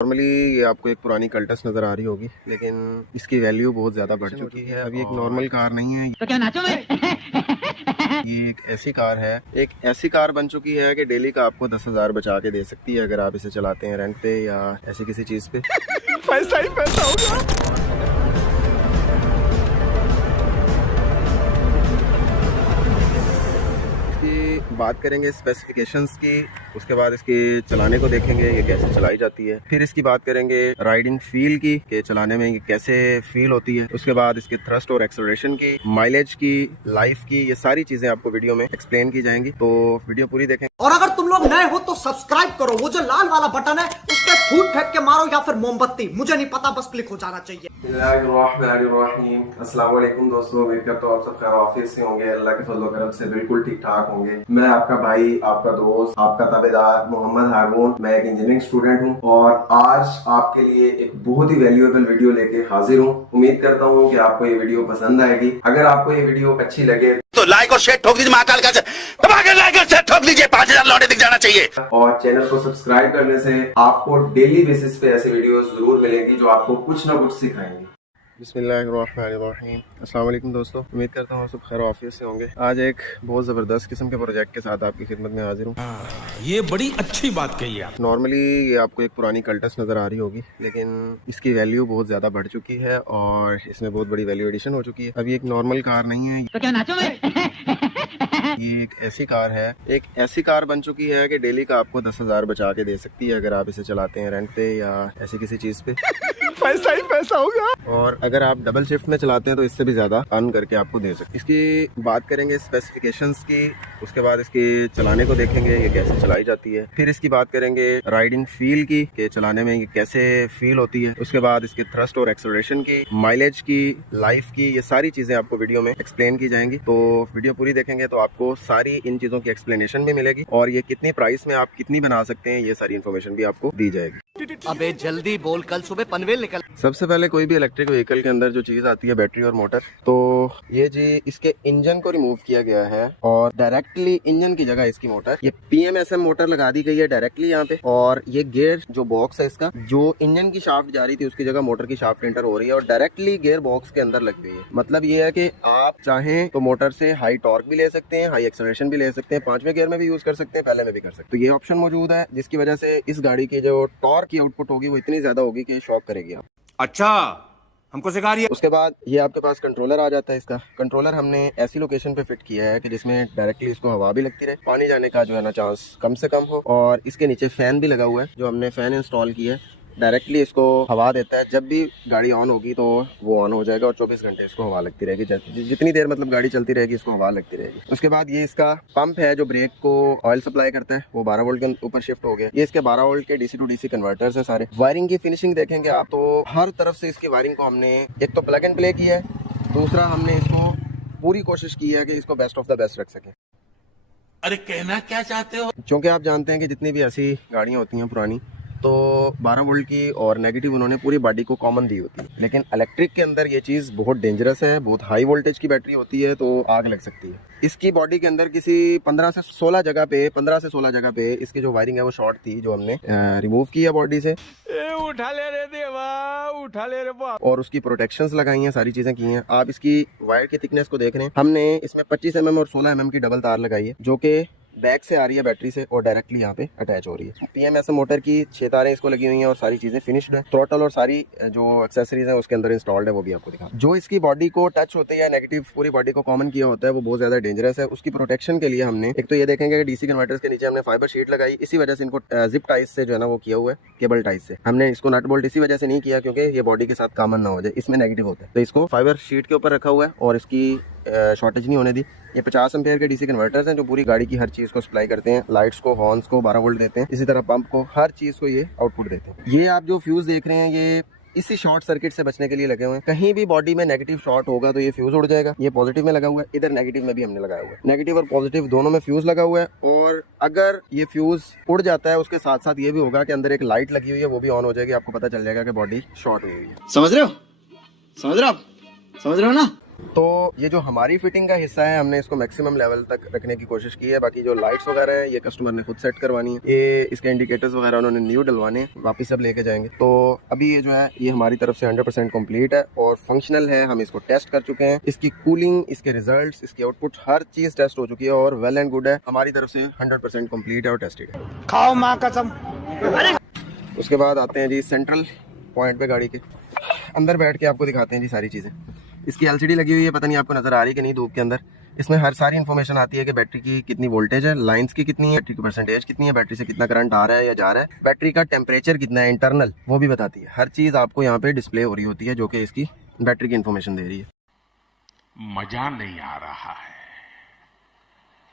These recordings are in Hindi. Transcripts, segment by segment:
नॉर्मली ये आपको एक पुरानी कल्टस नज़र आ रही होगी, लेकिन इसकी वैल्यू बहुत ज़्यादा बढ़ चुकी है। अभी एक नॉर्मल कार नहीं है, तो क्या नाचो मैं? ये एक ऐसी कार है, एक ऐसी कार बन चुकी है कि डेली का आपको 10,000 बचा के दे सकती है अगर आप इसे चलाते हैं रेंट पे या ऐसी किसी चीज़ पे। पैसा ही पैसा होगा। बात करेंगे स्पेसिफिकेशंस की, उसके बाद इसके चलाने को देखेंगे ये कैसे चलाई जाती है, फिर इसकी बात करेंगे राइडिंग फील की कि चलाने में ये कैसे फील होती है, उसके बाद इसके थ्रस्ट और एक्सेलरेशन की, माइलेज की, लाइफ की, ये सारी चीजें आपको वीडियो में एक्सप्लेन की जाएंगी। तो वीडियो पूरी देखें। और अगर तुम लोग नए हो तो सब्सक्राइब करो, वो जो लाल वाला बटन है उस पर फूट फेंक के मारो या फिर मोमबत्ती, मुझे नहीं पता, बस क्लिक हो जाना चाहिए। अस्सलाम वालेकुम दोस्तों, उम्मीद करता हूँ आप सब खैर से होंगे, अल्लाह के फजल करम से बिल्कुल ठीक ठाक होंगे। मैं आपका भाई, आपका दोस्त, आपका ताबेदार मोहम्मद हारून, मैं एक इंजीनियरिंग स्टूडेंट हूँ और आज आपके लिए एक बहुत ही वैल्यूएबल वीडियो लेके हाजिर हूँ। उम्मीद करता हूँ कि आपको ये वीडियो पसंद आएगी। अगर आपको ये वीडियो अच्छी लगे तो लाइक और शेयर ठोक दीजिए, महाकाल का दबा के लाइक और शेयर ठोक दीजिए, 5,000 लौटे दिख जाना चाहिए। और चैनल को सब्सक्राइब करने से आपको डेली बेसिस पे ऐसी वीडियोस जरूर मिलेंगी जो आपको कुछ ना कुछ सिखाएंगी। बिस्मिल्लाहिर्रहमानिर्रहीम। अस्सलाम वालेकुम दोस्तों, उम्मीद करता हूँ सब खैर ऑफिस से होंगे। आज एक बहुत ज़बरदस्त किस्म के प्रोजेक्ट के साथ आपकी खिदमत में हाजिर हूँ। ये बड़ी अच्छी बात कही आप। नॉर्मली ये आपको एक पुरानी कल्टस नज़र आ रही होगी, लेकिन इसकी वैल्यू बहुत ज़्यादा बढ़ चुकी है और इसमें बहुत बड़ी वैल्यू एडिशन हो चुकी है। अभी एक नॉर्मल कार नहीं है, तो क्या नाचो मैं? ये एक ऐसी कार है, एक ऐसी कार बन चुकी है कि डेली का आपको 10,000 बचा के दे सकती है अगर आप इसे चलाते हैं रेंट पे या ऐसी किसी चीज़ पे। पैसा ही पैसा होगा। और अगर आप डबल शिफ्ट में चलाते हैं तो इससे भी ज्यादा अर्न करके आपको दे सकते हैं। इसकी बात करेंगे स्पेसिफिकेशंस की, उसके बाद इसके चलाने को देखेंगे ये कैसे चलाई जाती है, फिर इसकी बात करेंगे राइडिंग फील की कि चलाने में ये कैसे फील होती है, उसके बाद इसके थ्रस्ट और एक्सेलरेशन की, माइलेज की, लाइफ की, ये सारी चीजें आपको वीडियो में एक्सप्लेन की जाएंगी। तो वीडियो पूरी देखेंगे तो आपको सारी इन चीजों की एक्सप्लेनेशन भी मिलेगी और ये कितनी प्राइस में आप कितनी बना सकते हैं ये सारी इन्फॉर्मेशन भी आपको दी जाएगी। अबे जल्दी बोल, कल सुबह पनवेल निकल। सबसे पहले कोई भी इलेक्ट्रिक व्हीकल के अंदर जो चीज आती है बैटरी और मोटर, तो ये जी इसके इंजन को रिमूव किया गया है और डायरेक्टली इंजन की जगह इसकी मोटर, ये PMSM मोटर लगा दी गई है डायरेक्टली यहाँ पे। और ये गियर जो बॉक्स है इसका, जो इंजन की शाफ्ट जा रही थी उसकी जगह मोटर की शाफ्ट एंटर हो रही है और डायरेक्टली गियर बॉक्स के अंदर लगी हुई है। मतलब ये है कि आप चाहें तो मोटर से हाई टॉर्क भी ले सकते हैं, हाई एक्सेलरेशन भी ले सकते हैं, 5वें गियर में भी यूज कर सकते हैं, पहले में भी कर सकते हैं। तो ये ऑप्शन मौजूद है जिसकी वजह से इस गाड़ी की जो टॉर्क की आउटपुट होगी वो इतनी ज्यादा होगी कि शॉक करेगी आप। अच्छा, हमको सिखा रही है। उसके बाद ये आपके पास कंट्रोलर आ जाता है। इसका कंट्रोलर हमने ऐसी लोकेशन पे फिट किया है कि जिसमें डायरेक्टली इसको हवा भी लगती रहे, पानी जाने का जो है ना चांस कम से कम हो। और इसके नीचे फैन भी लगा हुआ है, जो हमने फैन इंस्टॉल किया है, डायरेक्टली इसको हवा देता है। जब भी गाड़ी ऑन होगी तो वो ऑन हो जाएगा और 24 घंटे इसको हवा लगती रहेगी, जितनी देर मतलब गाड़ी चलती रहेगी इसको हवा लगती रहेगी। उसके बाद ये इसका पंप है जो ब्रेक को ऑयल सप्लाई करता है, वो 12 वोल्ट के ऊपर शिफ्ट हो गया। ये इसके 12 वोल्ट के DC टू DC कन्वर्टर्स है सारे। वायरिंग की फिनिशिंग देखेंगे आप तो हर तरफ से इसकी वायरिंग को हमने एक तो प्लग एंड प्ले किया है, दूसरा हमने इसको पूरी कोशिश की है कि इसको बेस्ट ऑफ द बेस्ट रख सके। अरे कहना क्या चाहते हो? क्योंकि आप जानते हैं कि जितनी भी ऐसी गाड़ियां होती हैं पुरानी, तो 12 वोल्ट की और नेगेटिव उन्होंने पूरी बॉडी को कॉमन दी होती है, लेकिन इलेक्ट्रिक के अंदर ये चीज़ बहुत डेंजरस है। बहुत हाई वोल्टेज की बैटरी होती है तो आग लग सकती है। इसकी बॉडी के अंदर किसी 15 से 16 जगह पे इसकी जो वायरिंग है वो शॉर्ट थी, जो हमने रिमूव की है बॉडी से। उठा ले रे देवा, उठा ले रे बाप। और उसकी प्रोटेक्शंस लगाई हैं, सारी चीजें की हैं। आप इसकी वायर की थिकनेस को देख रहे हैं, हमने इसमें 25 mm और 16 mm की डबल तार लगाई है जो कि बैक से आ रही है बैटरी से और डायरेक्टली यहाँ पे अटैच हो रही है। PMSM मोटर की 6 तारें इसको लगी हुई हैं और सारी चीजें फिनिश्ड है। थ्रॉटल और सारी जो एक्सेसरीज है उसके अंदर इंस्टॉल्ड है, वो भी आपको दिखा। जो इसकी बॉडी को टच होते हैं, नेगेटिव पूरी बॉडी को कॉमन किया होता है, वो बहुत ज्यादा डेंजरस है। उसकी प्रोटेक्शन के लिए हमने एक तो ये देखेंगे कि DC कन्वर्टर्स के नीचे हमने फाइबर शीट लगाई, इसी वजह से इनको जिप टाइस से जो है ना वो किया हुआ है, केबल टाइस से। हमने इसको नट बोल्ट इसी वजह से नहीं किया क्योंकि ये बॉडी के साथ कॉमन ना हो जाए, इसमें नेगेटिव होता है, तो इसको फाइबर शीट के ऊपर रखा हुआ है और इसकी शॉर्टेज नहीं होने दी। ये 50 एम्पेयर के DC कन्वर्टर्स हैं जो पूरी गाड़ी की हर चीज को सप्लाई करते हैं, लाइट्स को, हॉर्न्स को 12 वोल्ट देते हैं, इसी तरह पंप को, हर चीज को ये आउटपुट देते हैं। ये आप जो फ्यूज देख रहे हैं ये इसी शॉर्ट सर्किट से बचने के लिए लगे हुए हैं। कहीं भी बॉडी में नेगेटिव शॉर्ट होगा तो ये फ्यूज उड़ जाएगा। ये पॉजिटिव में लगा हुआ है, इधर नेगेटिव में भी हमने लगाया हुआ है। नेगेटिव और पॉजिटिव दोनों में फ्यूज लगा हुआ है और अगर ये फ्यूज उड़ जाता है उसके साथ साथ ये भी होगा कि अंदर एक लाइट लगी हुई है, वो भी ऑन हो जाएगी, आपको पता चल जाएगा कि बॉडी शॉर्ट हुई है। समझ रहे हो? समझ रहे हो आप? समझ रहे हो ना? तो ये जो हमारी फिटिंग का हिस्सा है हमने इसको मैक्सिमम लेवल तक रखने की कोशिश की है। बाकी जो लाइट्स वगैरह है ये कस्टमर ने खुद सेट करवानी है, ये इसके इंडिकेटर्स वगैरह उन्होंने न्यू डलवाने हैं, वापस अब लेके जाएंगे। तो अभी ये जो है ये हमारी तरफ से 100% कंप्लीट है और फंक्शनल है। हम इसको टेस्ट कर चुके हैं, इसकी कूलिंग, इसके रिजल्ट्स, इसकी आउटपुट, हर चीज़ टेस्ट हो चुकी है और वेल एंड गुड है। हमारी तरफ से 100% कंप्लीट है और टेस्टेड है। खाओ माँ कसम। उसके बाद आते हैं जी सेंट्रल पॉइंट पे, गाड़ी के अंदर बैठ के आपको दिखाते हैं जी सारी चीज़ें। इसकी एलसीडी लगी हुई है, पता नहीं आपको नज़र आ रही है कि नहीं धूप के अंदर। इसमें हर सारी इन्फॉर्मेशन आती है कि बैटरी की कितनी वोल्टेज है, लाइंस की कितनी है, बैटरी की परसेंटेज कितनी है, बैटरी से कितना करंट आ रहा है या जा रहा है, बैटरी का टेम्परेचर कितना है इंटरनल, वो भी बताती है। हर चीज़ आपको यहाँ पे डिस्प्ले हो रही होती है जो कि इसकी बैटरी की इन्फॉर्मेशन दे रही है। मजा नहीं आ रहा है।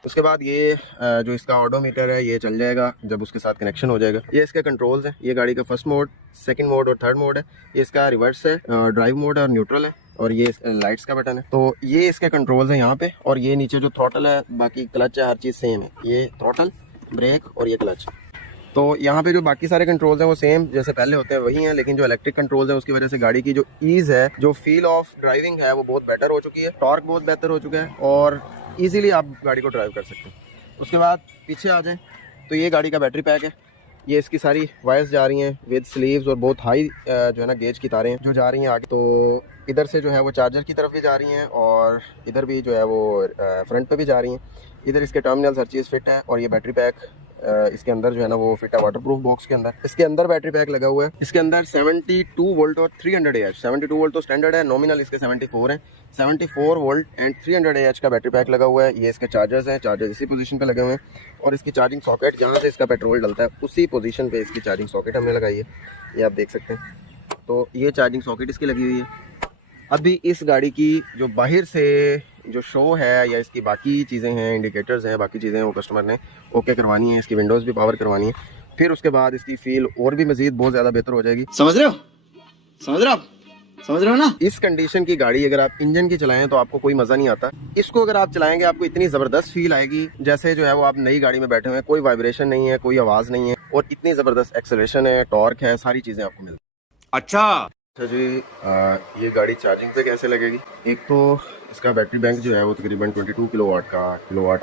उसके बाद ये जो इसका ऑडोमीटर है ये चल जाएगा जब उसके साथ कनेक्शन हो जाएगा। ये इसके कंट्रोल्स हैं, ये गाड़ी का फर्स्ट मोड, सेकंड मोड और थर्ड मोड है। ये इसका रिवर्स है, ड्राइव मोड और न्यूट्रल है, और ये लाइट्स का बटन है। तो ये इसके कंट्रोल्स हैं यहाँ पे, और ये नीचे जो थ्रॉटल है, बाकी क्लच है, हर चीज़ सेम है। ये थ्रॉटल, ब्रेक और ये क्लच। तो यहाँ पे जो बाकी सारे कंट्रोल्स हैं वो सेम जैसे पहले होते हैं वही हैं, लेकिन जो इलेक्ट्रिक कंट्रोल्स हैं उसकी वजह से गाड़ी की जो ईज़ है, जो फील ऑफ ड्राइविंग है वो बहुत बेटर हो चुकी है, टॉर्क बहुत बेहतर हो चुका है और ईजिली आप गाड़ी को ड्राइव कर सकते हैं। उसके बाद पीछे आ जाएं तो ये गाड़ी का बैटरी पैक है। ये इसकी सारी वायर्स जा रही हैं विद स्लीव्स और बहुत हाई जो है ना गेज की तारें जो जा रही हैं आगे। तो इधर से जो है वो चार्जर की तरफ भी जा रही हैं और इधर भी जो है वो फ्रंट पे भी जा रही हैं। इधर इसके टर्मिनल्स हर चीज़ फिट है और ये बैटरी पैक इसके अंदर जो है ना वो फिट है वाटरप्रूफ बॉक्स के अंदर। इसके अंदर बैटरी पैक लगा हुआ है। इसके अंदर 72 वोल्ट और 300 AH, 72 वोल्ट तो स्टैंडर्ड है, नॉमिनल इसके 74 हैं, 74 वोल्ट एंड 300 AH का बैटरी पैक लगा हुआ है। ये इसके चार्जर्स हैं, चार्जर इसी पोजीशन पे लगे हुए हैं और इसकी चार्जिंग सॉकेट जहाँ से इसका पेट्रोल डलता है उसी पोजीशन पे इसकी चार्जिंग सॉकेट हमने लगाई है, ये आप देख सकते हैं। तो ये चार्जिंग सॉकेट इसकी लगी हुई है। अभी इस गाड़ी की जो बाहर से जो शो है या इसकी बाकी चीज़ें हैं, इंडिकेटर्स हैं, बाकी चीज़ें वो कस्टमर ने ओके करवानी है, इसकी विंडोज़ भी पावर करवानी है। फिर उसके बाद इसकी फील और भी मज़ीद बहुत ज़्यादा बेहतर हो जाएगी। समझ रहे हो, समझ रहे हो, समझ रहे हो ना। इस कंडीशन की गाड़ी अगर आप इंजन की चलाएं तो आपको कोई मज़ा नहीं आता। इसको अगर आप चलाएंगे आपको इतनी ज़बरदस्त फील आएगी जैसे जो है वो आप नई गाड़ी में बैठे हुए हैं, कोई वाइब्रेशन नहीं है, कोई आवाज़ नहीं है और इतनी ज़बरदस्त एक्सेलरेशन है, टॉर्क है, सारी चीज़ें आपको मिलती हैं। अच्छा जी, ये गाड़ी चार्जिंग पे कैसे लगेगी? एक तो इसका बैटरी बैंक जो है वो तकरीबन 22 किलोवाट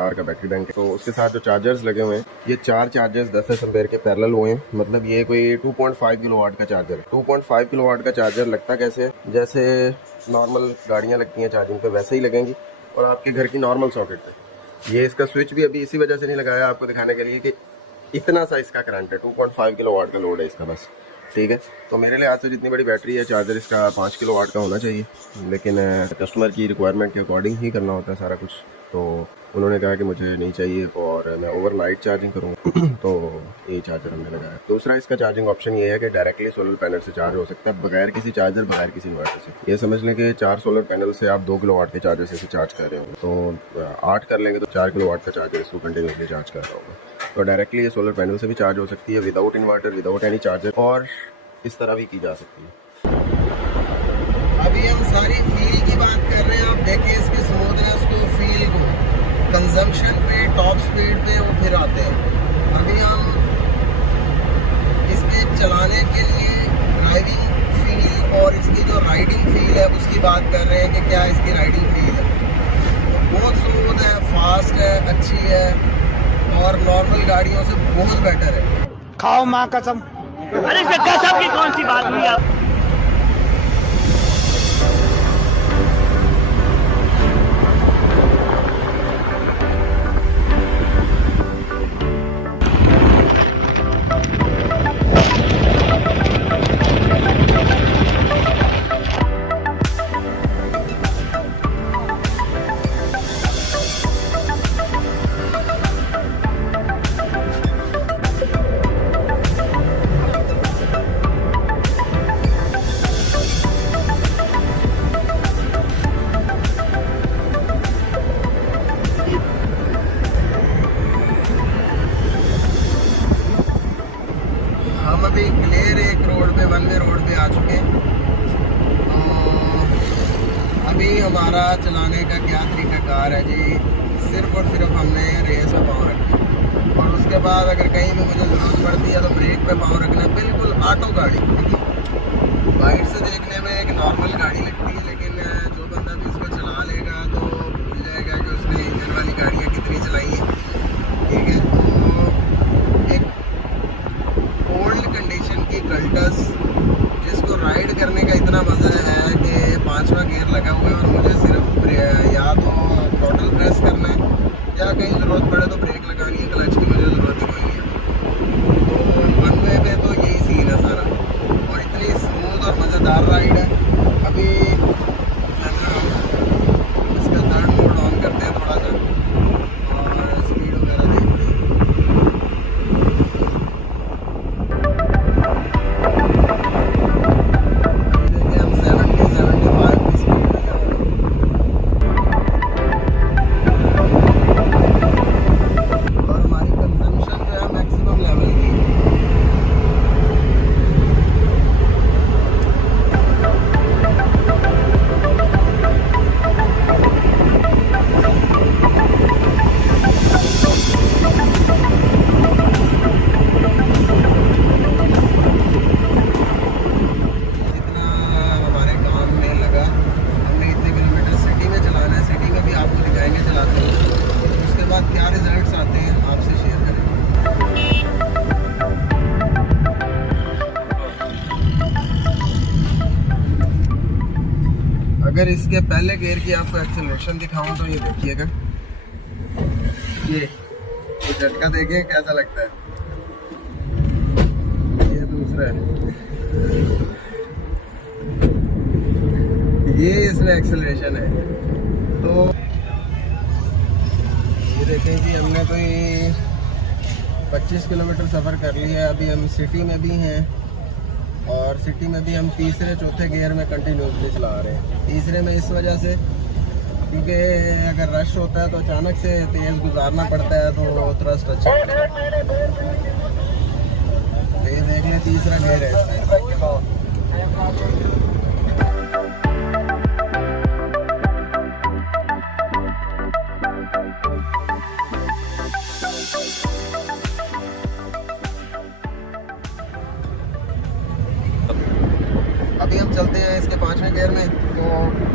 आवर का बैटरी बैंक है। तो उसके साथ जो चार्जर्स लगे हुए हैं, ये 4 चार्जर्स 10 एम्पेयर के पैरेलल हुए हैं। मतलब ये कोई 2.5 किलोवाट का चार्जर है। 2.5 किलोवाट का चार्जर लगता कैसे है? जैसे नॉर्मल गाड़ियाँ लगती हैं चार्जिंग पे वैसे ही लगेंगी और आपके घर की नॉर्मल सॉकेट पे। ये इसका स्विच भी अभी इसी वजह से नहीं लगाया आपको दिखाने के लिए कि इतना सा इसका करंट है, 2.5 किलोवाट का लोड है इसका बस, ठीक है। तो मेरे लिहाज से जितनी बड़ी बैटरी है चार्जर इसका 5 किलोवाट का होना चाहिए, लेकिन कस्टमर की रिक्वायरमेंट के अकॉर्डिंग ही करना होता है सारा कुछ। तो उन्होंने कहा कि मुझे नहीं चाहिए और मैं ओवरनाइट चार्जिंग करूँगा तो ये चार्जर हमने लगाया। दूसरा इसका चार्जिंग ऑप्शन ये है कि डायरेक्टली सोलर पैनल से चार्ज हो सकता है बगैर किसी चार्जर, बगैर किसी इन्वर्टर से। ये समझ लें कि 4 सोलर पैनल से आप 2 किलोवाट के चार्जर से चार्ज कर रहे हो, तो 8 कर लेंगे तो 4 किलोवाट का चार्जर इसको कंटिन्यूसली चार्ज कर रहा होगा। तो डायरेक्टली ये सोलर पैनल से भी चार्ज हो सकती है without inverter, without any charger, और इस तरह भी की जा सकती है। अभी हम सारी फील की बात कर रहे हैं, आप देखिए इसकी स्मूथनेस को, फील को, कंजम्पशन पे, टॉप स्पीड पे वो फिर आते हैं। अभी हम इसके चलाने के लिए ड्राइविंग फील और इसकी जो राइडिंग फील है उसकी बात कर रहे हैं कि क्या इसकी राइडिंग फील है। बहुत स्मूथ है, फास्ट है, अच्छी है और नॉर्मल गाड़ियों से बहुत बेटर है। खाओ माँ कसम। अरे गजब की कौन सी बात हुई आप। हम अभी क्लियर एक रोड पे, वन वे रोड पे आ चुके हैं। अभी हमारा चलाने का क्या तरीकाकार है जी, सिर्फ और सिर्फ हमने रेस पे पाँव रखना और उसके बाद अगर कहीं भी मुझे ज़रूरत पड़ती है तो ब्रेक पे पाँव रखना। बिल्कुल ऑटो गाड़ी, बाइक से देखने में एक नॉर्मल गाड़ी लगती है, लेकिन जो बंदा भी इसको चला इतना मज़ा है कि 5वां गियर लगा हुआ है और मुझे सिर्फ या तो टोटल प्रेस करना है या कहीं ज़रूरत पड़े तो ब्रेक लगानी है। क्लच की मुझे ज़रूरत ही कोई नहीं है। तो वन वे में तो यही सीन है सारा, और इतनी स्मूथ और मज़ेदार राइड है। अभी इसका थर्ड मोड ऑन करते हैं थोड़ा सा और स्पीड वगैरह देखते हैं। क्या रिजल्ट्स आते हैं आपसे शेयर करें। अगर इसके पहले गियर की आपको एक्सेलरेशन दिखाऊं तो ये देखिएगा, ये झटका देखें कैसा लगता है। ये दूसरा है, ये इसमें एक्सेलरेशन है। तो ये देखें कि हमने कोई 25 किलोमीटर सफ़र कर लिया है। अभी हम सिटी में भी हैं और सिटी में भी हम तीसरे चौथे गियर में कंटिन्यूसली चला रहे हैं। तीसरे में इस वजह से क्योंकि अगर रश होता है तो अचानक से तेज़ गुजारना पड़ता है तो थ्रस्ट अच्छा है। तो ये देख लें तीसरा गियर है इसमें। अभी हम चलते हैं इसके 5वें गियर में, तो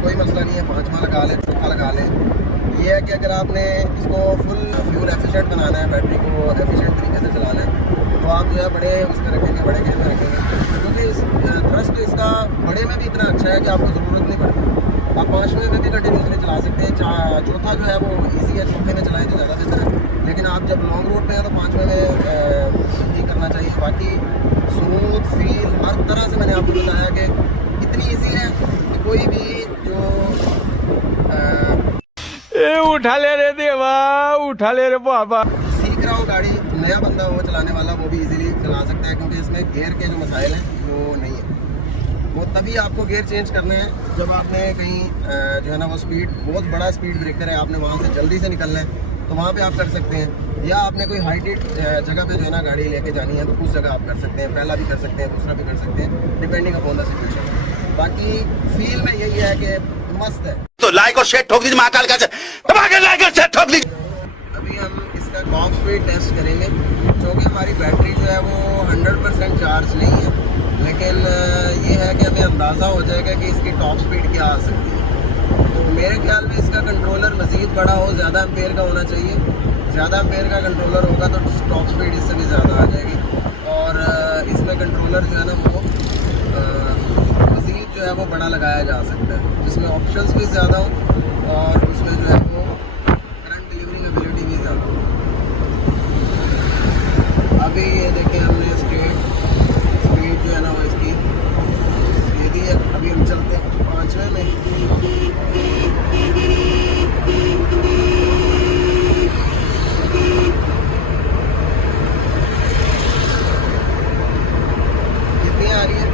कोई मसला नहीं है, 5वां लगा लें, चौथा लगा लें। ये है कि अगर आपने इसको फुल फ्यूल एफिशिएंट बनाना है, बैटरी को एफिशिएंट तरीके से चलाना है, तो आप जो है बड़े उसमें रखेंगे, बड़े गियर में रखेंगे, क्योंकि इस थ्रस्ट इसका बड़े में भी इतना अच्छा है कि आपको ज़रूरत नहीं पड़ती। आप 5वें में भी कंटिन्यूसली चला सकते हैं। चौथा जो है वो ईजी है, चौथे में चलाएँ तो ज़्यादा बेहतर है। लेकिन आप जब लॉन्ग रूट पे हैं तो 5वें में ही करना चाहिए। बाकी स्मूथ फील हर तरह से मैंने आपको बताया कि इतनी इजी है कि कोई भी जो उठा ले रे देवा, उठा ले रे बाबा। सीख रहा हो गाड़ी, नया बंदा हो चलाने वाला, वो भी इजीली चला सकता है, क्योंकि इसमें गियर के जो मसाइल हैं वो नहीं है। वो तभी आपको गियर चेंज करने हैं जब आपने कहीं जो है ना वो स्पीड, बहुत बड़ा स्पीड ब्रेकर है, आपने वहाँ से जल्दी से निकलना है तो वहाँ पे आप कर सकते हैं, या आपने कोई हाइटेड जगह पे जो है ना गाड़ी लेके जानी है तो उस जगह आप कर सकते हैं। पहला भी कर सकते हैं, दूसरा भी कर सकते हैं, डिपेंडिंग अपॉन द सिचुएशन। बाकी फील में यही है कि मस्त है। तो लाइक और शेयर ठोक दीजिए, महाकाल का दबा के लाइक और शेयर ठोक दीजिए। अभी हम इसका टॉप स्पीड टेस्ट करेंगे, क्योंकि हमारी बैटरी जो है वो 100% चार्ज नहीं है, लेकिन ये है कि हमें अंदाज़ा हो जाएगा कि इसकी टॉप स्पीड क्या आ सकती है। तो मेरे ख्याल में इसका कंट्रोलर मज़ीद बड़ा हो, ज़्यादा एम्पेयर का होना चाहिए। ज़्यादा एम्पेयर का कंट्रोलर होगा तो टॉप स्पीड इससे भी ज़्यादा आ जाएगी, और इसमें कंट्रोलर जो है ना वो मज़ीद जो है वो बड़ा लगाया जा सकता है, जिसमें ऑप्शंस भी ज़्यादा हो और उसमें जो है वो करंट डिलीवरिंग एबिलिटी भी ज़्यादा हो। अभी ये देखें हमने स्पीड जो है ना वो इसकी ये दी है। अभी हम चलते हैं 5वें में। कितनी आ रही है?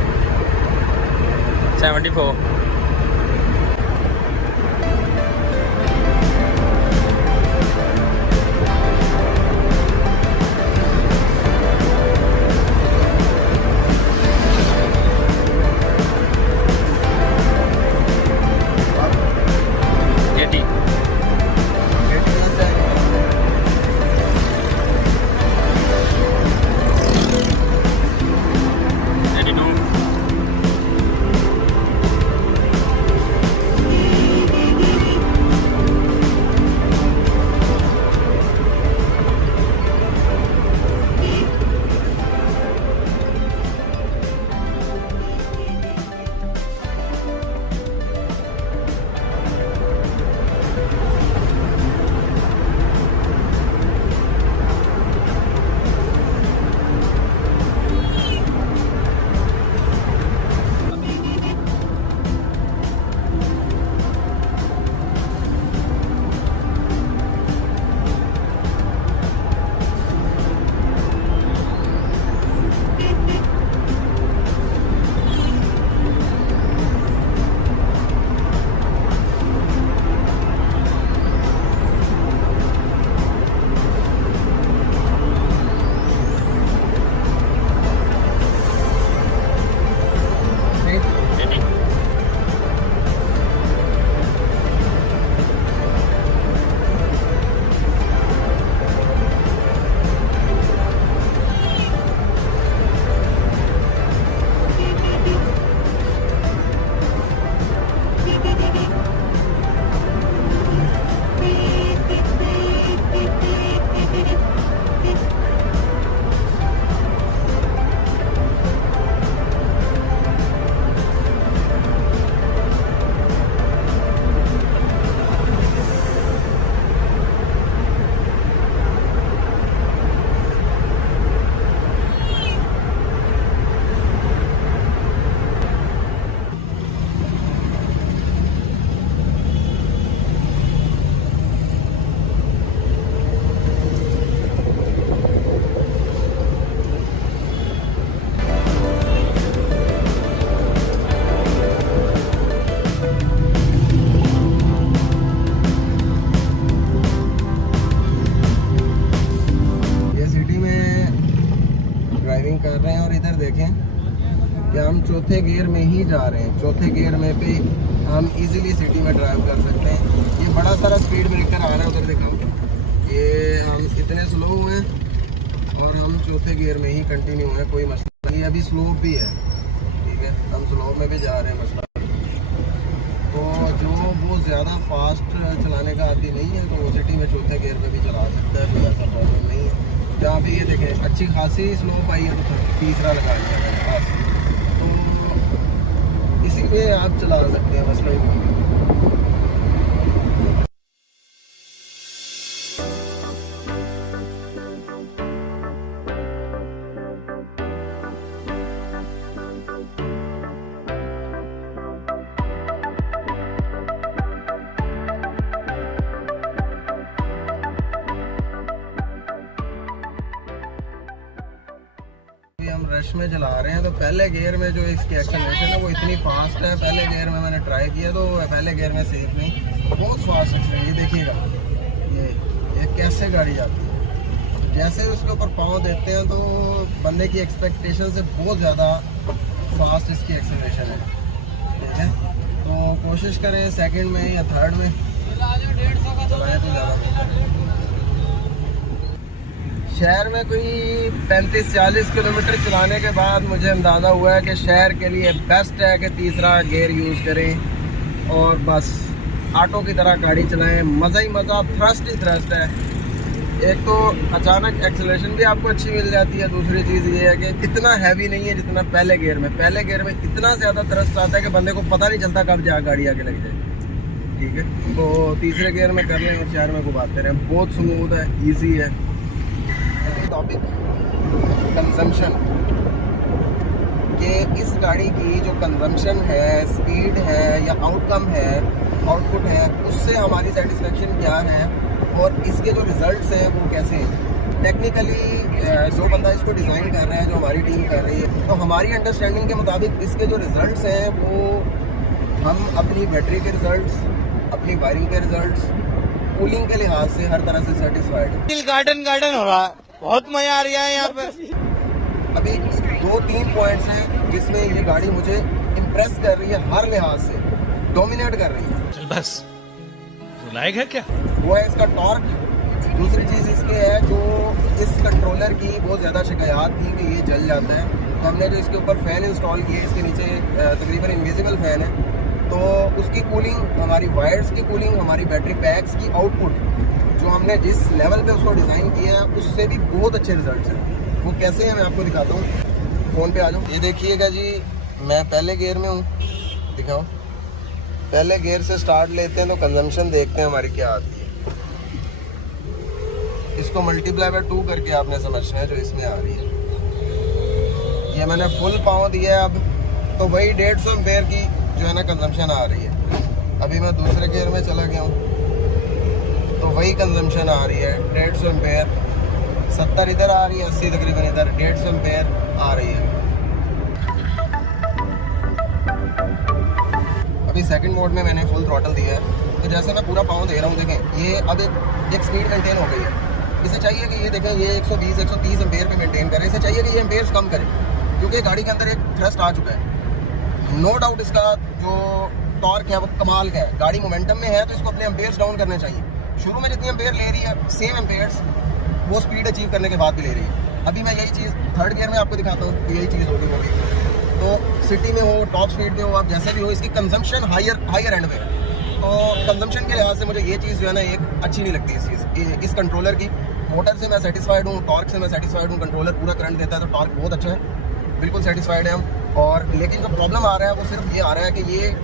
74। चौथे गियर में ही जा रहे हैं। चौथे गियर में भी हम इजीली सिटी में ड्राइव कर सकते हैं। ये बड़ा सारा स्पीड ब्रेकर आ रहा है, उधर दिखाओ। ये हम इतने स्लो हैं और हम चौथे गियर में ही कंटिन्यू है, कोई मसला नहीं। अभी स्लोप भी है, ठीक है, हम स्लोप में भी जा रहे हैं, मसला। तो जो बहुत ज़्यादा फास्ट चलाने का आदमी नहीं है तो वो सिटी में चौथे गियर पे भी चला सकता है, कोई ऐसा प्रॉब्लम नहीं है। जहाँ भी ये देखें अच्छी खासी स्लोप आई है तो तीसरा लगा लिया मेरे पास, तो इसीलिए आप चला सकते हैं, मसला ही नहीं है। हम रश में चला रहे हैं तो पहले गियर में जो इसकी एक्सेलरेशन है वो इतनी फास्ट है। पहले गियर में मैंने ट्राई किया तो पहले गियर में सेफ नहीं, बहुत फास्ट है। ये देखिएगा ये कैसे गाड़ी जाती है। जैसे उसके ऊपर पाँव देते हैं तो बंदे की एक्सपेक्टेशन से बहुत ज़्यादा फास्ट इसकी एक्सेलरेशन है, ठीक है। तो कोशिश करें सेकंड में या थर्ड में चलाएं तो ज़्यादा। शहर में कोई 35-40 किलोमीटर चलाने के बाद मुझे अंदाज़ा हुआ है कि शहर के लिए बेस्ट है कि तीसरा गियर यूज़ करें और बस ऑटो की तरह गाड़ी चलाएं। मज़ा ही मज़ा, थ्रस्ट ही थ्रस्ट है। एक तो अचानक एक्सेलरेशन भी आपको अच्छी मिल जाती है, दूसरी चीज़ ये है कि इतना हैवी नहीं है जितना पहले गियर में। पहले गियर में इतना ज़्यादा थ्रस्ट आता है कि बंदे को पता नहीं चलता कब जा गाड़ी आगे लग जाए, ठीक है। तो तीसरे गियर में कर लें और चार में घुमाते रहें, बहुत स्मूथ है, ईजी है। टॉपिक कंजम्पशन के इस गाड़ी की जो कंजम्पशन है, स्पीड है या आउटकम है, आउटपुट है, उससे हमारी सेटिस्फेक्शन क्या है और इसके जो रिजल्ट्स हैं वो कैसे हैं। टेक्निकली जो बंदा इसको डिज़ाइन कर रहा है, जो हमारी टीम कर रही है, तो हमारी अंडरस्टैंडिंग के मुताबिक इसके जो रिजल्ट्स हैं वो हम अपनी बैटरी के रिजल्ट्स, अपनी वायरिंग के रिजल्ट्स, कूलिंग के लिहाज से हर तरह से सेटिस्फाइड है। गार्डन गार्डन हो रहा है, बहुत मजा आ रहा है यहाँ पे। अभी 2-3 पॉइंट्स हैं जिसमें ये गाड़ी मुझे इम्प्रेस कर रही है, हर लिहाज से डोमिनेट कर रही है। चल बस, लायक है क्या? वो है इसका टॉर्क। दूसरी चीज़ इसके है जो इस कंट्रोलर की बहुत ज़्यादा शिकायत थी कि ये जल जाता है, तो हमने जो इसके ऊपर फ़ैन इंस्टॉल किए, इसके नीचे तकरीबन इनविजिबल फ़ैन है, तो उसकी कूलिंग, हमारी वायर्स की कूलिंग, हमारी बैटरी पैक्स की आउटपुट, जो हमने जिस लेवल पे उसको डिज़ाइन किया है उससे भी बहुत अच्छे रिजल्ट्स हैं। वो कैसे हैं मैं आपको दिखाता हूँ, फ़ोन पे आ जाओ। ये देखिएगा जी, मैं पहले गियर में हूँ, दिखाओ। पहले गियर से स्टार्ट लेते हैं तो कंजम्पशन देखते हैं हमारी क्या आती है। इसको मल्टीप्लाई बाय 2 करके आपने समझना है जो इसमें आ रही है। ये मैंने फुल पाँव दिया है, अब तो वही 150 एम्पेयर की जो है ना कंजम्पशन आ रही है। अभी मैं दूसरे गियर में चला गया हूँ तो वही कंजम्पशन आ रही है 150 एम्पेयर। 70 इधर आ रही है, 80 तकरीबन इधर, 150 एम्पेयर आ रही है। अभी सेकंड मोड में मैंने फुल थ्रॉटल दिया है, तो जैसे मैं पूरा पाँव दे रहा हूँ, देखें ये अब एक स्पीड मेंटेन हो गई है। इसे चाहिए कि ये देखें ये 120-130 एम्पेयर पे मेंटेन करे। इसे चाहिए कि ये एम्पेयर्स कम करे क्योंकि गाड़ी के अंदर एक थ्रस्ट आ चुका है। नो डाउट इसका जो टॉर्क है वो कमाल का है। गाड़ी मोमेंटम में है तो इसको अपने एम्पेयर्स डाउन करने चाहिए। शुरू में जितनी एम्पेयर ले रही है, सेम एम्पेयर्स वो स्पीड अचीव करने के बाद भी ले रही है। अभी मैं यही चीज़ थर्ड गियर में आपको दिखाता हूँ, तो यही चीज़ होगी। तो सिटी में हो, टॉप स्पीड में हो, आप जैसे भी हो, इसकी कंजम्पशन हायर एंड में है। तो कंजम्पशन के लिहाज से मुझे ये चीज़ जो है ना एक अच्छी नहीं लगती। इस चीज़ इस कंट्रोलर की मोटर से मैं सेटिस्फाइड हूँ, टॉर्क से मैं सेटिस्फाइड हूँ। कंट्रोलर पूरा करंट देता है तो टॉर्क बहुत अच्छा है, बिल्कुल सेटिस्फाइड है हम। और लेकिन जो प्रॉब्लम आ रहा है वो सिर्फ ये आ रहा है कि ये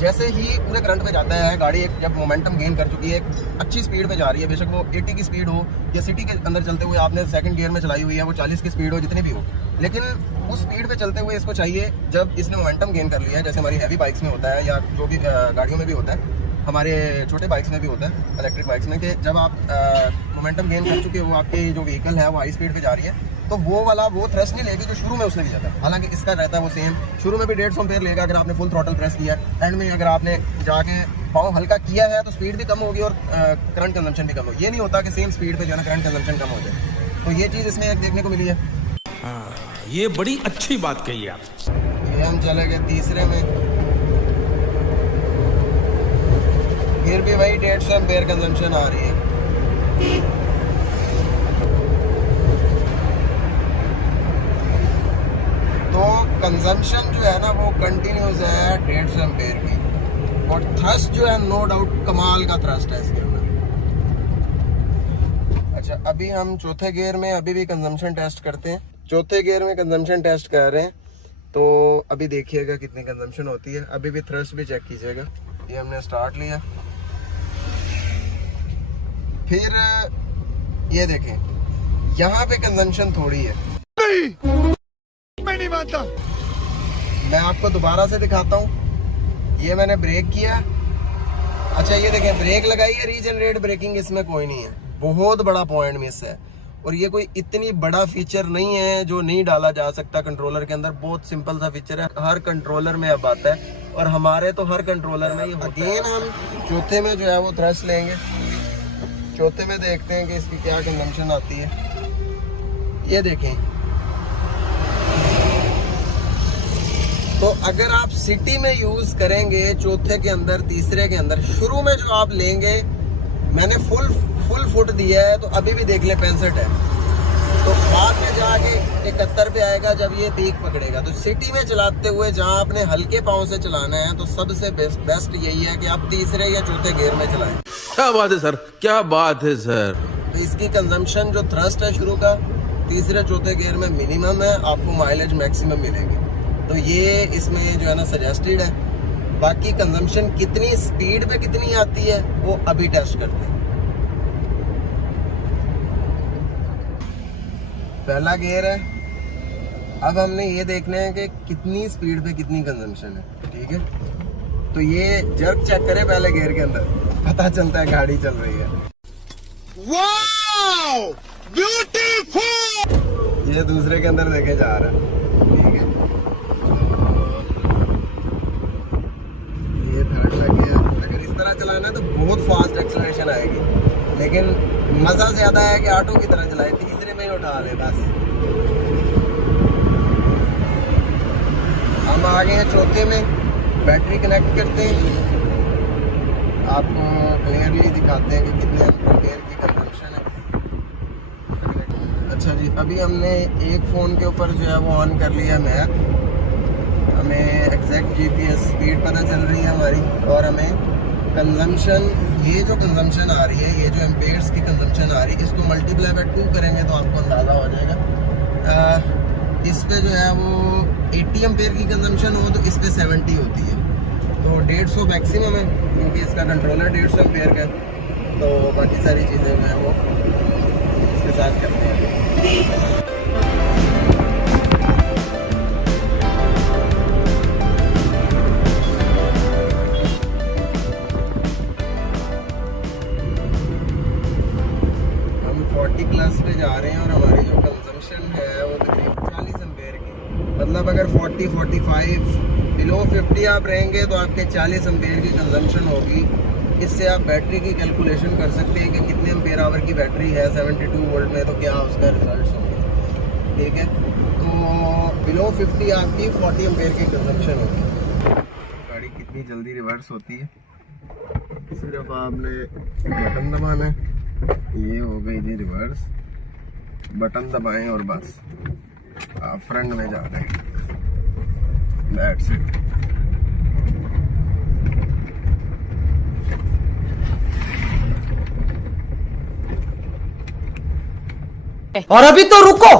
जैसे ही पूरे करंट पे जाता है, गाड़ी एक जब मोमेंटम गेन कर चुकी है, एक अच्छी स्पीड पे जा रही है, बेशक वो 80 की स्पीड हो या सिटी के अंदर चलते हुए आपने सेकंड गियर में चलाई हुई है, वो 40 की स्पीड हो, जितनी भी हो, लेकिन उस स्पीड पे चलते हुए इसको चाहिए, जब इसने मोमेंटम गेन कर लिया है, जैसे हमारी हैवी बाइक्स में होता है या जो भी गाड़ियों में भी होता है, हमारे छोटे बाइक्स में भी होता है, इलेक्ट्रिक बाइक्स में, कि जब आप मोमेंटम गेन कर चुके हो, आपकी जो व्हीकल है वो हाई स्पीड पे जा रही है, तो वो थ्रस्ट नहीं लेगी जो शुरू में उसने लिया था। हालांकि इसका रहता है वो सेम, शुरू में भी 150 एम्पेयर लेगा अगर आपने फुल थ्रॉटल प्रेस किया। एंड में अगर आपने जाके पाँव हल्का किया है तो स्पीड भी कम होगी और करंट कंजम्पशन भी कम होगी। ये नहीं होता कि सेम स्पीड पे जो है ना करंट कंजम्पशन कम हो जाए। तो ये चीज़ इसमें एक देखने को मिली है। ये बड़ी अच्छी बात कही आप। ये हम चले गए तीसरे में, फिर भी वही 150 एम्पेयर कंजम्पशन आ रही है। तो कंजम्पशन जो है ना वो कंटिन्यूस है 150 एम्पेयर की, और थ्रस्ट जो है नो डाउट कमाल का थ्रस्ट है इसके अंदर। अच्छा, अभी हम चौथे गियर में अभी भी कंजम्पशन टेस्ट करते हैं। चौथे गियर में कंजम्पशन टेस्ट कर रहे हैं, तो अभी देखिएगा कितनी कंजम्पशन होती है। अभी भी थ्रस्ट भी चेक कीजिएगा। ये हमने स्टार्ट लिया, फिर ये देखें यहाँ पे कंजम्पशन थोड़ी है। मैं नहीं मानता। मैं आपको दोबारा से दिखाता हूँ। ये मैंने ब्रेक किया। अच्छा, ये देखें ब्रेक लगाई है, रीजनरेट ब्रेकिंग इसमें कोई नहीं है। बहुत बड़ा पॉइंट मिस है, और ये कोई इतनी बड़ा फीचर नहीं है जो नहीं डाला जा सकता कंट्रोलर के अंदर। बहुत सिंपल सा फीचर है, हर कंट्रोलर में अब आता है, और हमारे तो हर कंट्रोलर में ही होता है। अगेन हम चौथे में जो है वो थ्रस्ट लेंगे। चौथे में देखते हैं कि इसकी क्या कंजम्पशन आती है। ये देखें, तो अगर आप सिटी में यूज करेंगे चौथे के अंदर, तीसरे के अंदर, शुरू में जो आप लेंगे, मैंने फुल फुट दिया है, तो अभी भी देख ले 65 है, तो बाद में जाके 71 पे आएगा जब ये पीक पकड़ेगा। तो सिटी में चलाते हुए जहां आपने हल्के पाँव से चलाना है, तो सबसे बेस्ट यही है कि आप तीसरे या चौथे गियर में चलाएं। क्या बात है सर, क्या बात है सर। तो इसकी कंजम्पशन जो थ्रस्ट है शुरू का, तीसरे चौथे गियर में मिनिमम है, आपको माइलेज मैक्सिमम मिलेगी। तो ये इसमें जो है ना सजेस्टेड है। बाकी कंजम्पशन कितनी स्पीड पे कितनी आती है वो अभी टेस्ट करते हैं। पहला गियर है, अब हमने ये देखना है कि कितनी स्पीड पे कितनी कंजम्पशन है। ठीक है, तो ये जर्क चेक करें पहले गियर के अंदर, पता चलता है गाड़ी चल रही है। Wow, beautiful. ये दूसरे के अंदर देखे जा रहा है। ठीक है, ये थर्ड लग गया। अगर इस तरह चलाना है तो बहुत फास्ट एक्सेलरेशन आएगी, लेकिन मजा ज्यादा है कि ऑटो की तरह चलाए, तीसरे में ही उठा ले बस। हम आ गए हैं चौथे में, बैटरी कनेक्ट करते हैं, आपको क्लियरली दिखाते हैं कि कितने एम्पेयर की कंजम्पशन है। अच्छा जी, अभी हमने एक फ़ोन के ऊपर जो है वो ऑन कर लिया मैप, हमें एग्जैक्ट जीपीएस स्पीड पता चल रही है हमारी, और हमें कंजम्पशन, ये जो कंजम्पशन आ रही है, ये जो एम्पेयर्स की कंजम्पशन आ रही है, इसको मल्टीप्लाई बाय 2 करेंगे तो आपको अंदाज़ा हो जाएगा। इस पे जो है वो 80 एम्पेयर की कंजम्पशन हो तो इस पे 70 होती है, तो 150 मैक्सिमम है, क्योंकि इसका कंट्रोलर 150 एम्पेयर का है। तो बाकी सारी चीज़ें जो है वो इसके साथ करते हैं। हम 40 प्लस पे जा रहे हैं, और हमारी जो कंजम्पशन है वो तकरीबन 40 एम्पेयर की, मतलब अगर 40, 45 बिलो 50 आप रहेंगे तो आपके 40 एम्पेयर की कंजम्पशन होगी। इससे आप बैटरी की कैलकुलेशन कर सकते हैं कि कितने एम्पेयर आवर की बैटरी है 72 वोल्ट में, तो क्या उसका रिजल्ट होंगे। ठीक है, तो बिलो 50 आपकी 40 एम्पेयर की कंजम्पशन होगी। गाड़ी कितनी जल्दी रिवर्स होती है, सिर्फ आपने बटन दबाना है, ये हो गई जी रिवर्स, बटन दबाएं और बस आप फ्रंट में जा रहे हैं। That's it. और अभी तो रुको,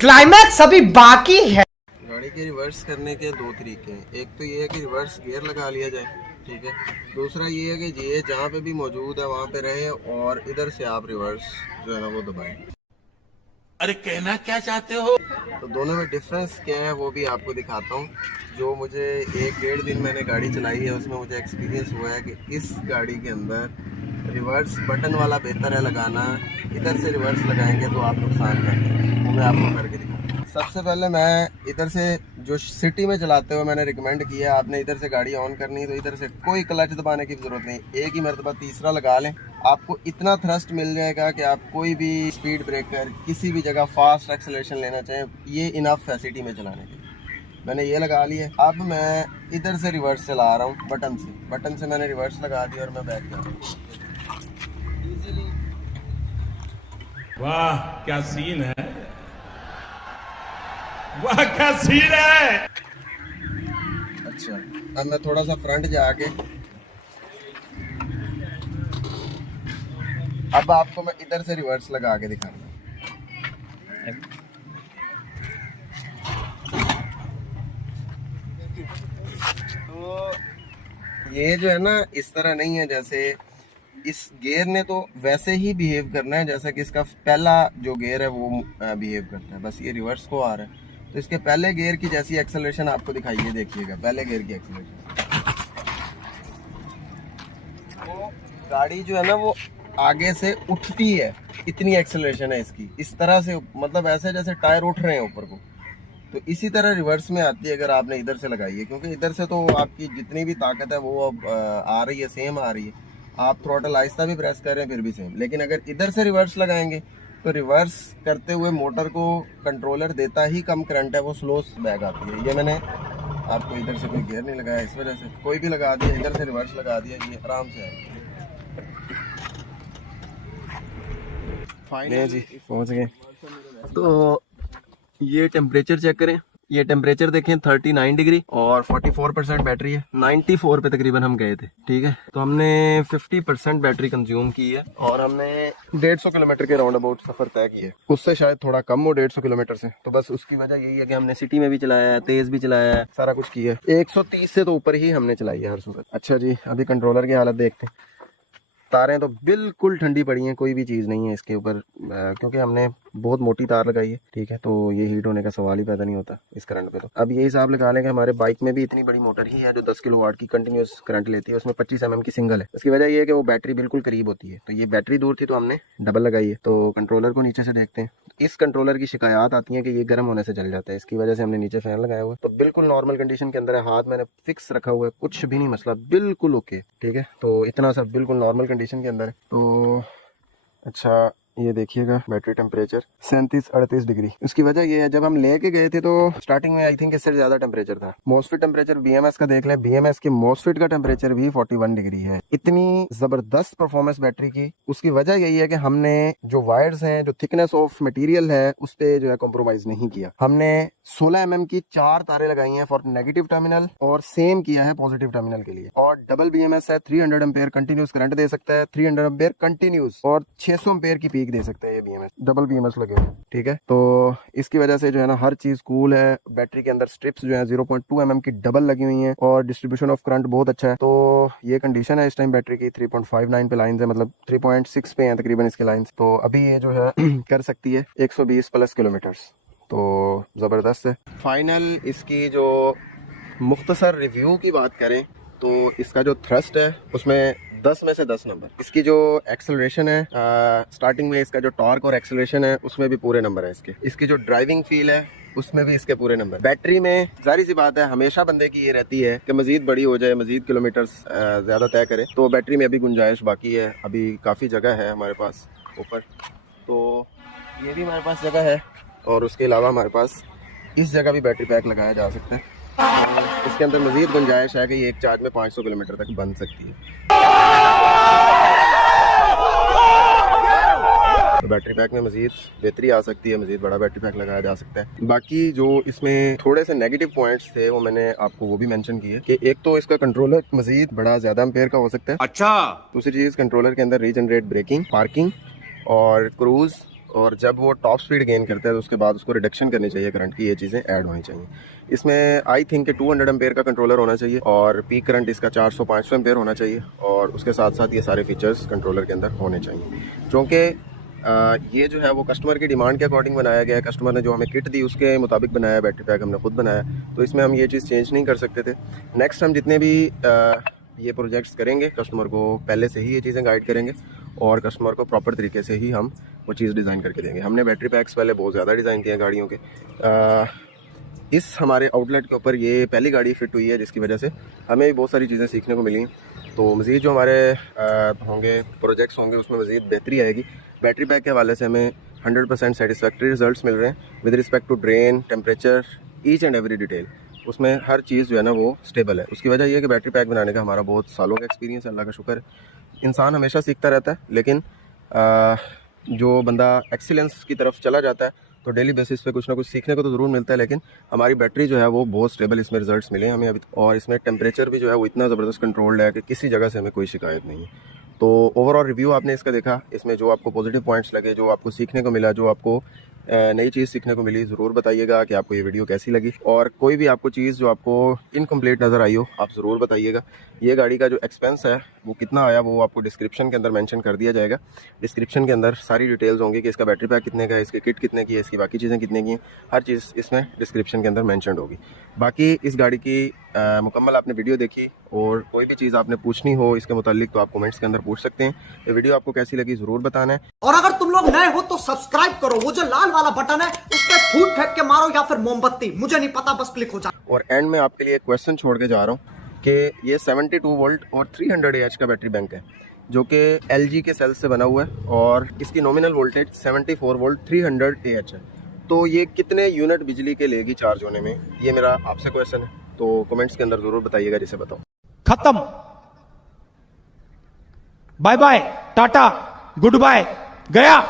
क्लाइमैक्स अभी बाकी है। गाड़ी के रिवर्स करने के 2 तरीके हैं। एक तो ये है कि रिवर्स गियर लगा लिया जाए, ठीक है। दूसरा ये है कि ये जहाँ पे भी मौजूद है वहाँ पे रहे, और इधर से आप रिवर्स जो है ना वो दबाएं। अरे कहना क्या चाहते हो? तो दोनों में डिफरेंस क्या है वो भी आपको दिखाता हूँ। जो मुझे 1-1.5 दिन मैंने गाड़ी चलाई है, उसमें मुझे एक्सपीरियंस हुआ है कि इस गाड़ी के अंदर रिवर्स बटन वाला बेहतर है लगाना। इधर से रिवर्स लगाएंगे तो आप नुकसान करेंगे, वो मैं आपको करके दिखाऊँ। सबसे पहले मैं इधर से, जो सिटी में चलाते हुए मैंने रिकमेंड किया, आपने इधर से गाड़ी ऑन करनी है तो इधर से कोई क्लच दबाने की ज़रूरत नहीं, एक ही मरतबा तीसरा लगा लें, आपको इतना थ्रस्ट मिल जाएगा कि आप कोई भी स्पीड ब्रेकर किसी भी जगह फास्ट एक्सेलरेशन लेना चाहें, ये इनफ है सिटी में चलाने के लिए। मैंने ये लगा ली है। अब मैं इधर से रिवर्स चला रहा हूँ बटन से मैंने रिवर्स लगा दिया और मैं बैठ जा रहा हूँ इजीली। वाह क्या सीन है, वाह क्या सीन है। अच्छा, अब मैं थोड़ा सा फ्रंट जाके अब आपको मैं इधर से रिवर्स लगा के दिखाऊंगा। तो ये जो है ना इस तरह नहीं है, जैसे इस गियर ने तो वैसे ही बिहेव करना है जैसा कि इसका पहला जो गियर है वो बिहेव करता है, बस ये रिवर्स को आ रहा है। तो इसके पहले गियर की जैसी एक्सेलरेशन आपको दिखाइए, देखिएगा पहले गियर की एक्सेलरेशन। तो गाड़ी जो है ना वो आगे से उठती है, इतनी एक्सेलरेशन है इसकी, इस तरह से, मतलब ऐसे जैसे टायर उठ रहे हैं ऊपर को। तो इसी तरह रिवर्स में आती है अगर आपने इधर से लगाई है, क्योंकि इधर से तो आपकी जितनी भी ताकत है वो अब आ रही है, सेम आ रही है। आप थ्रोटल आहिस्ता भी प्रेस कर रहे हैं फिर भी सेम। लेकिन अगर इधर से रिवर्स लगाएंगे तो रिवर्स करते हुए मोटर को कंट्रोलर देता ही कम करंट है, वो स्लो बैक आती है। ये मैंने आपको इधर से कोई गियर नहीं लगाया, इस वजह से कोई भी लगा दिया, इधर से रिवर्स लगा दिया, ये आराम से आएगी। फाइनली जी पहुंच गए। तो ये टेम्परेचर चेक करें, ये टेम्परेचर देखें 39 डिग्री और 44% बैटरी है। 94 पे तकरीबन हम गए थे, ठीक है। तो हमने 50% बैटरी कंज्यूम की है और हमने 150 किलोमीटर के राउंड अबाउट सफर तय किया है। उससे शायद थोड़ा कम हो 150 किलोमीटर से। तो बस उसकी वजह यही है कि हमने सिटी में भी चलाया है, तेज भी चलाया है, सारा कुछ किया है। 130 से तो ऊपर ही हमने चलाई है हर सूरत। अच्छा जी, अभी कंट्रोलर की हालत देखते हैं। तारें तो बिल्कुल ठंडी पड़ी हैं, कोई भी चीज़ नहीं है इसके ऊपर, क्योंकि हमने बहुत मोटी तार लगाई है, ठीक है। तो ये हीट होने का सवाल ही पैदा नहीं होता इस करंट पे। तो अब ये हिसाब लगा लें कि हमारे बाइक में भी इतनी बड़ी मोटर ही है जो 10 किलोवाट की कंटिन्यूस करंट लेती है, उसमें 25 mm की सिंगल है। इसकी वजह ये है कि वो बैटरी बिल्कुल करीब होती है। तो ये बैटरी दूर थी तो हमने डबल लगाई है। तो कंट्रोलर को नीचे से देखते हैं। इस कंट्रोलर की शिकायत आती है कि ये गर्म होने से जल जाता है, इसकी वजह से हमने नीचे फैन लगाया हुआ है। तो बिल्कुल नॉर्मल कंडीशन के अंदर है, हाथ मैंने फिक्स रखा हुआ है, कुछ भी नहीं मसला, बिल्कुल ओके, ठीक है। तो इतना सब बिल्कुल नॉर्मल कंडीशन के अंदर है। तो अच्छा, ये देखिएगा बैटरी टेम्परेचर 37-38 डिग्री। इसकी वजह ये है, जब हम लेके गए थे तो स्टार्टिंग में आई थिंक इससे ज्यादा टेम्परेचर था। मॉसफेट टेम्परेचर BMS का देख लें, BMS के मॉसफेट का टेम्परेचर भी 41 डिग्री है। इतनी जबरदस्त परफॉर्मेंस बैटरी की। उसकी वजह यही है कि हमने जो वायर्स हैं, जो थिकनेस ऑफ मटेरियल है, उस पे जो है कॉम्प्रोमाइज नहीं किया। हमने 16 mm की 4 तारें लगाई हैं फॉर नेगेटिव टर्मिनल और सेम किया है पॉजिटिव टर्मिनल के लिए। और डबल BMS है, 300 एम्पेयर कंटिन्यूस करंट दे सकता है, 300 एम्पेयर कंटिन्यूस, और 600 एम्पेयर की पीक दे सकते हैं ये BMS, डबल BMS लगे हुए, ठीक है। तो इसकी वजह से जो है ना हर चीज कूल है। बैटरी के अंदर स्ट्रिप्स जो है 0.2 mm की डबल लगी हुई हैं और डिस्ट्रीब्यूशन ऑफ करंट बहुत अच्छा है। तो ये कंडीशन है इस टाइम बैटरी की। 3.59 पे लाइन्स है, मतलब 3.6 पे हैं तकरीबन इसके लाइन्स। तो अभी ये जो है कर सकती है 120+ किलोमीटर्स, तो ज़बरदस्त है। फाइनल इसकी जो मुख्तसर रिव्यू की बात करें तो इसका जो थ्रस्ट है उसमें 10 में से 10 नंबर। इसकी जो एक्सेलरेशन है, स्टार्टिंग में इसका जो टॉर्क और एक्सेलरेशन है उसमें भी पूरे नंबर है इसके। इसकी जो ड्राइविंग फील है उसमें भी इसके पूरे नंबर। बैटरी में जाहिर सी बात है हमेशा बंदे की ये रहती है कि मजीद बड़ी हो जाए, मजीद किलोमीटर ज़्यादा तय करे। तो बैटरी में अभी गुंजाइश बाकी है, अभी काफ़ी जगह है हमारे पास ऊपर। तो ये भी हमारे पास जगह है और उसके अलावा हमारे पास इस जगह भी बैटरी पैक लगाया जा सकता है। इसके अंदर मजीद गुंजाइश है कि ये एक चार्ज में 500 किलोमीटर तक बन सकती है। तो बैटरी पैक में मजीद बेहतरी आ सकती है, मजीद बड़ा बैटरी पैक लगाया जा सकता है। बाकी जो इसमें थोड़े से नेगेटिव पॉइंट्स थे वो मैंने आपको वो भी मेंशन किए कि एक तो इसका कंट्रोलर मजीद बड़ा ज़्यादा एम्पेयर का हो सकता है। अच्छा, दूसरी चीज़ कंट्रोलर के अंदर रीजनरेट ब्रेकिंग, पार्किंग और क्रूज, और जब वो टॉप स्पीड गेन करता है तो उसके बाद उसको रिडक्शन करनी चाहिए करंट की, ये चीज़ें ऐड होनी चाहिए। इसमें आई थिंक 200 एम्पेयर का कंट्रोलर होना चाहिए और पीक करंट इसका 400-500 एम्पेयर होना चाहिए, और उसके साथ साथ ये सारे फीचर्स कंट्रोलर के अंदर होने चाहिए। क्योंकि ये जो है वो कस्टमर की डिमांड के अकॉर्डिंग बनाया गया है। कस्टमर ने जो हमें किट दी उसके मुताबिक बनाया, बैटरी पैक हमने खुद बनाया, तो इसमें हम ये चीज़ चेंज नहीं कर सकते थे। नेक्स्ट हम जितने भी ये प्रोजेक्ट्स करेंगे कस्टमर को पहले से ही ये चीज़ें गाइड करेंगे और कस्टमर को प्रॉपर तरीके से ही हम वो चीज़ डिज़ाइन करके देंगे। हमने बैटरी पैक्स पहले बहुत ज़्यादा डिज़ाइन किए हैं गाड़ियों के। इस हमारे आउटलेट के ऊपर ये पहली गाड़ी फिट हुई है, जिसकी वजह से हमें भी बहुत सारी चीज़ें सीखने को मिली। तो मज़ीद जो हमारे होंगे प्रोजेक्ट्स होंगे उसमें मज़ीद बेहतरी आएगी। बैटरी पैक के हवाले से हमें 100% सेटिस्फैक्ट्री रिजल्ट्स मिल रहे हैं with respect to drain, temperature, each and every detail. उसमें हर चीज़ जो है ना वो स्टेबल है। उसकी वजह ये है कि बैटरी पैक बनाने का हमारा बहुत सालों का एक्सपीरियंस है, अल्लाह का शुक्र। इंसान हमेशा सीखता रहता है, लेकिन जो बंदा एक्सीलेंस की तरफ चला जाता है तो डेली बेसिस पे कुछ ना कुछ सीखने को तो ज़रूर मिलता है। लेकिन हमारी बैटरी जो है वो बहुत स्टेबल इसमें रिजल्ट्स मिले हमें अभी, और इसमें टेम्परेचर भी जो है वो इतना ज़बरदस्त कंट्रोल्ड है कि किसी जगह से हमें कोई शिकायत नहीं है। तो ओवरऑल रिव्यू आपने इसका देखा, इसमें जो आपको पॉजिटिव पॉइंट्स लगे, जो आपको सीखने को मिला, जो आपको नई चीज़ सीखने को मिली, ज़रूर बताइएगा कि आपको ये वीडियो कैसी लगी। और कोई भी आपको चीज़ जो आपको इनकम्प्लीट नज़र आई हो आप ज़रूर बताइएगा। ये गाड़ी का जो एक्सपेंस है वो कितना आया वो आपको डिस्क्रिप्शन के अंदर मेंशन कर दिया जाएगा। डिस्क्रिप्शन के अंदर सारी डिटेल्स होंगी कि इसका बैटरी पैक कितने का है, इसकी किट कितने की है, इसकी बाकी चीज़ें कितने की हैं, हर चीज़ इसमें डिस्क्रिप्शन के अंदर मेंशन होगी। बाकी इस गाड़ी की मुकम्मल आपने वीडियो देखी और कोई भी चीज़ आपने पूछनी हो इसके मुतालिक तो आप कमेंट्स के अंदर पूछ सकते हैं। ये वीडियो आपको कैसी लगी ज़रूर बताना है। और अगर तुम लोग नए हो तो सब्सक्राइब करो, वो जो लाल वाला बटन है उस पर फूट फेंक के मारो या फिर मोमबत्ती, मुझे नहीं पता, बस क्लिक हो जाए। और एंड में आपके लिए एक क्वेश्चन छोड़ के जा रहा हूँ कि ये 72 वोल्ट और 300 AH का बैटरी बैंक है जो कि LG के सेल से बना हुआ है और इसकी नॉमिनल वोल्टेज 74 वोल्ट 300 AH है। तो ये कितने यूनिट बिजली के लेगी चार्ज होने में, ये मेरा आपसे क्वेश्चन है। तो कमेंट्स के अंदर ज़रूर बताइएगा, जिसे बताओ। खत्म, bye bye, tata, good bye, गया।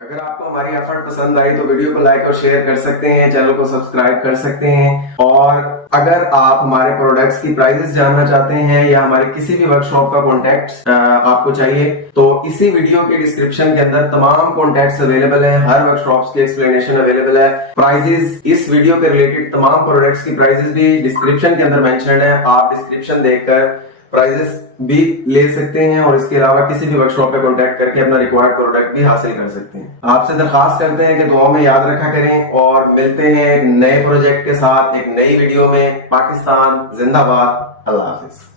अगर आपको हमारी एफर्ट पसंद आई तो वीडियो को लाइक और शेयर कर सकते हैं, चैनल को सब्सक्राइब कर सकते हैं। और अगर आप हमारे प्रोडक्ट्स की प्राइसेस जानना चाहते हैं या हमारे किसी भी वर्कशॉप का कॉन्टैक्ट आपको चाहिए तो इसी वीडियो के डिस्क्रिप्शन के अंदर तमाम कॉन्टैक्ट्स अवेलेबल हैं, हर वर्कशॉप्स की एक्सप्लेनेशन अवेलेबल है। प्राइजेस, इस वीडियो के रिलेटेड तमाम प्रोडक्ट्स की प्राइजेस भी डिस्क्रिप्शन के अंदर मेंशन्ड है। आप डिस्क्रिप्शन देखकर प्राइजेस भी ले सकते हैं और इसके अलावा किसी भी वर्कशॉप पे कांटेक्ट करके अपना रिक्वायर्ड प्रोडक्ट भी हासिल कर सकते हैं। आपसे दरखास्त करते हैं कि दुआओं में याद रखा करें और मिलते हैं एक नए प्रोजेक्ट के साथ एक नई वीडियो में। पाकिस्तान जिंदाबाद, अल्लाह हाफिज।